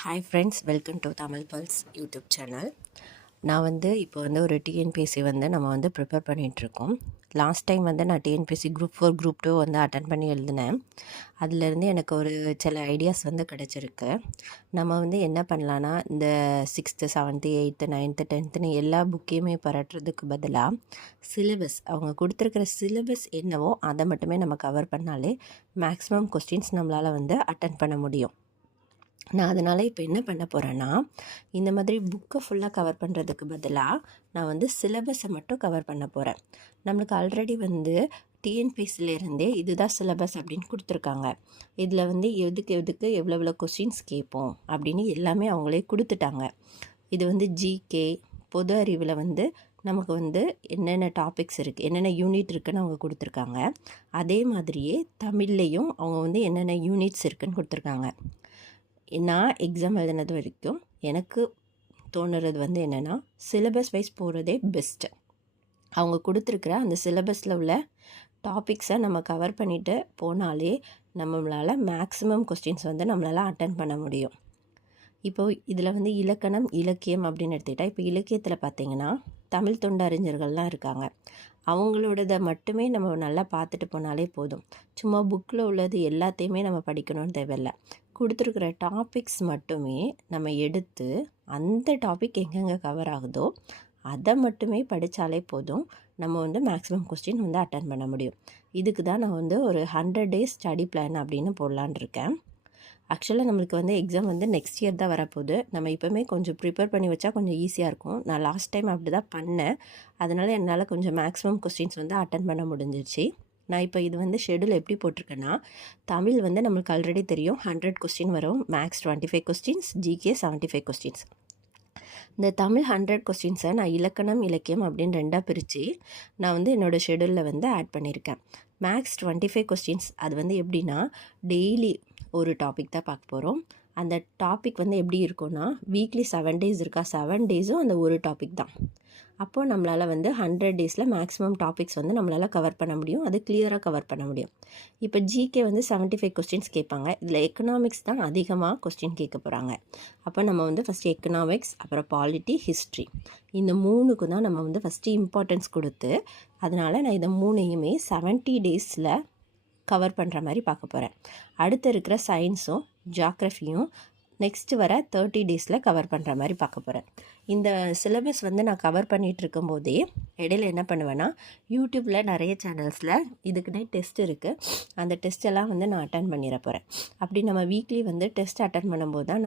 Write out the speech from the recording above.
Hi friends, welcome to Tamil pulse YouTube channel. நான் இப்போ ஒரு டிஎன்பிஎஸ்சி நம்ம ப்ரிப்பேர் பண்ணிகிட்ருக்கோம். லாஸ்ட் டைம் நான் டிஎன்பிஎஸ்சி குரூப் 4 குரூப் 2 அட்டன் பண்ணி எழுதினேன். அதுலேருந்து எனக்கு ஒரு சில ஐடியாஸ் கிடச்சிருக்கு. நம்ம என்ன பண்ணலான்னா, இந்த 6th 7th 8th 9th 10th எல்லா புக்கையுமே பரட்டுறதுக்கு பதிலாக சிலபஸ், அவங்க கொடுத்துருக்கிற சிலபஸ் என்னவோ அதை மட்டுமே நம்ம கவர் பண்ணாலே மேக்ஸிமம் கொஸ்டின்ஸ் நம்மளால் அட்டன் பண்ண முடியும். நான் அதனால் இப்போ என்ன பண்ண போகிறேன்னா, இந்த மாதிரி புக்கை ஃபுல்லாக கவர் பண்ணுறதுக்கு பதிலாக நான் சிலபஸை மட்டும் கவர் பண்ண போகிறேன். நம்மளுக்கு ஆல்ரெடி டிஎன்பிஎஸ்சிலேருந்தே இதுதான் சிலபஸ் அப்படின்னு கொடுத்துருக்காங்க. இதில் எதுக்கு எவ்வளோ கொஸ்டின்ஸ் கேட்போம் அப்படின்னு எல்லாமே அவங்களே கொடுத்துட்டாங்க. இது ஜிகே, பொது அறிவில் நமக்கு என்னென்ன டாபிக்ஸ் இருக்குது, என்னென்ன யூனிட் இருக்குதுன்னு அவங்க கொடுத்துருக்காங்க. அதே மாதிரியே தமிழ்லேயும் அவங்க என்னென்ன யூனிட்ஸ் இருக்குதுன்னு கொடுத்துருக்காங்க. நான் எக்ஸாம் எழுதினது வரைக்கும் எனக்கு தோணுறது என்னென்னா, சிலபஸ் வைஸ் போகிறதே பெஸ்ட்டு. அவங்க கொடுத்துருக்குற அந்த சிலபஸில் உள்ள டாபிக்ஸை நம்ம கவர் பண்ணிவிட்டு போனாலே நம்மளால் மேக்ஸிமம் கொஸ்டின்ஸ் நம்மளால் அட்டன் பண்ண முடியும். இப்போது இதில் இலக்கணம், இலக்கியம் அப்படின்னு எடுத்துக்கிட்டால், இப்போ இலக்கியத்தில் பார்த்திங்கன்னா தமிழ் தொண்டறிஞர்கள்லாம் இருக்காங்க. அவங்களோடதை மட்டுமே நம்ம நல்லா பார்த்துட்டு போனாலே போதும். சும்மா புக்கில் உள்ளது எல்லாத்தையுமே நம்ம படிக்கணும்னு தேவையில்லை. கொடுத்துருக்குற டாபிக்ஸ் மட்டுமே நம்ம எடுத்து அந்த டாபிக் எங்கெங்கே கவர் ஆகுதோ அதை மட்டுமே படித்தாலே போதும். நம்ம மேக்ஸிமம் கொஸ்டின் அட்டன் பண்ண முடியும். இதுக்கு தான் நான் ஒரு 100 days ஸ்டடி பிளான் அப்படின்னு போடலான் இருக்கேன். ஆக்சுவலாக நம்மளுக்கு எக்ஸாம் நெக்ஸ்ட் இயர் தான் வரப்போகுது. நம்ம இப்போவுமே கொஞ்சம் ப்ரிப்பேர் பண்ணி வச்சா கொஞ்சம் ஈஸியாக இருக்கும். நான் லாஸ்ட் டைம் அப்படி தான் பண்ணேன். அதனால் என்னால் கொஞ்சம் மேக்ஸிமம் கொஸ்டின்ஸ் அட்டன் பண்ண முடிஞ்சிருச்சு. நான் இப்போ இது ஷெடியூல் எப்படி போட்டிருக்கேன்னா, தமிழ் நம்மளுக்கு ஆல்ரெடி தெரியும் 100 கொஸ்டின் வரும், மேக்ஸ் 25 கொஸ்டின்ஸ், ஜிகே 75 கொஸ்டின்ஸ். இந்த தமிழ் 100 கொஸ்டின்ஸை நான் இலக்கணம், இலக்கியம் அப்படின்னு 2ஆக பிரித்து நான் என்னோடய ஷெடியூலில் ஆட் பண்ணியிருக்கேன். மேக்ஸ் 25 கொஸ்டின்ஸ் அது எப்படின்னா, டெய்லி ஒரு டாபிக் தான் பார்க்க போகிறோம். அந்த டாபிக் எப்படி இருக்கும்னா, வீக்லி 7 days இருக்கா, 7 daysம் அந்த ஒரு டாபிக் தான். அப்போது நம்மளால் 100 daysல மேக்ஸிமம் டாபிக்ஸ் நம்மளால் கவர் பண்ண முடியும். அது கிளியராக கவர் பண்ண முடியும். இப்போ ஜிகே 75 கொஸ்டின்ஸ் கேட்பாங்க. இதில் எக்கனாமிக்ஸ் தான் அதிகமாக கொஸ்டின் கேட்க போகிறாங்க. அப்போ நம்ம ஃபஸ்ட்டு எக்கனாமிக்ஸ், அப்புறம் பாலிட்டி, ஹிஸ்ட்ரி, இந்த 3க்கு தான் நம்ம ஃபஸ்ட்டு இம்பார்ட்டன்ஸ் கொடுத்து, அதனால் நான் இதை 3ஐயுமே 70 daysல கவர் பண்ணுற மாதிரி பார்க்க போகிறேன். அடுத்து இருக்கிற சயின்ஸும் ஜியாகிரஃபியும் நெக்ஸ்ட்டு வர 30 daysல கவர் பண்ணுற மாதிரி பார்க்க போகிறேன். இந்த சிலபஸ் நான் கவர் பண்ணிகிட்டு இருக்கும்போதே இடையில என்ன பண்ணுவேன்னா, யூடியூப்பில் நிறைய சேனல்ஸில் இதுக்குன்னே டெஸ்ட் இருக்குது. அந்த டெஸ்ட்டெல்லாம் நான் அட்டன் பண்ணிட போகிறேன். அப்படி நம்ம வீக்லி டெஸ்ட் அட்டன் பண்ணும்போது தான்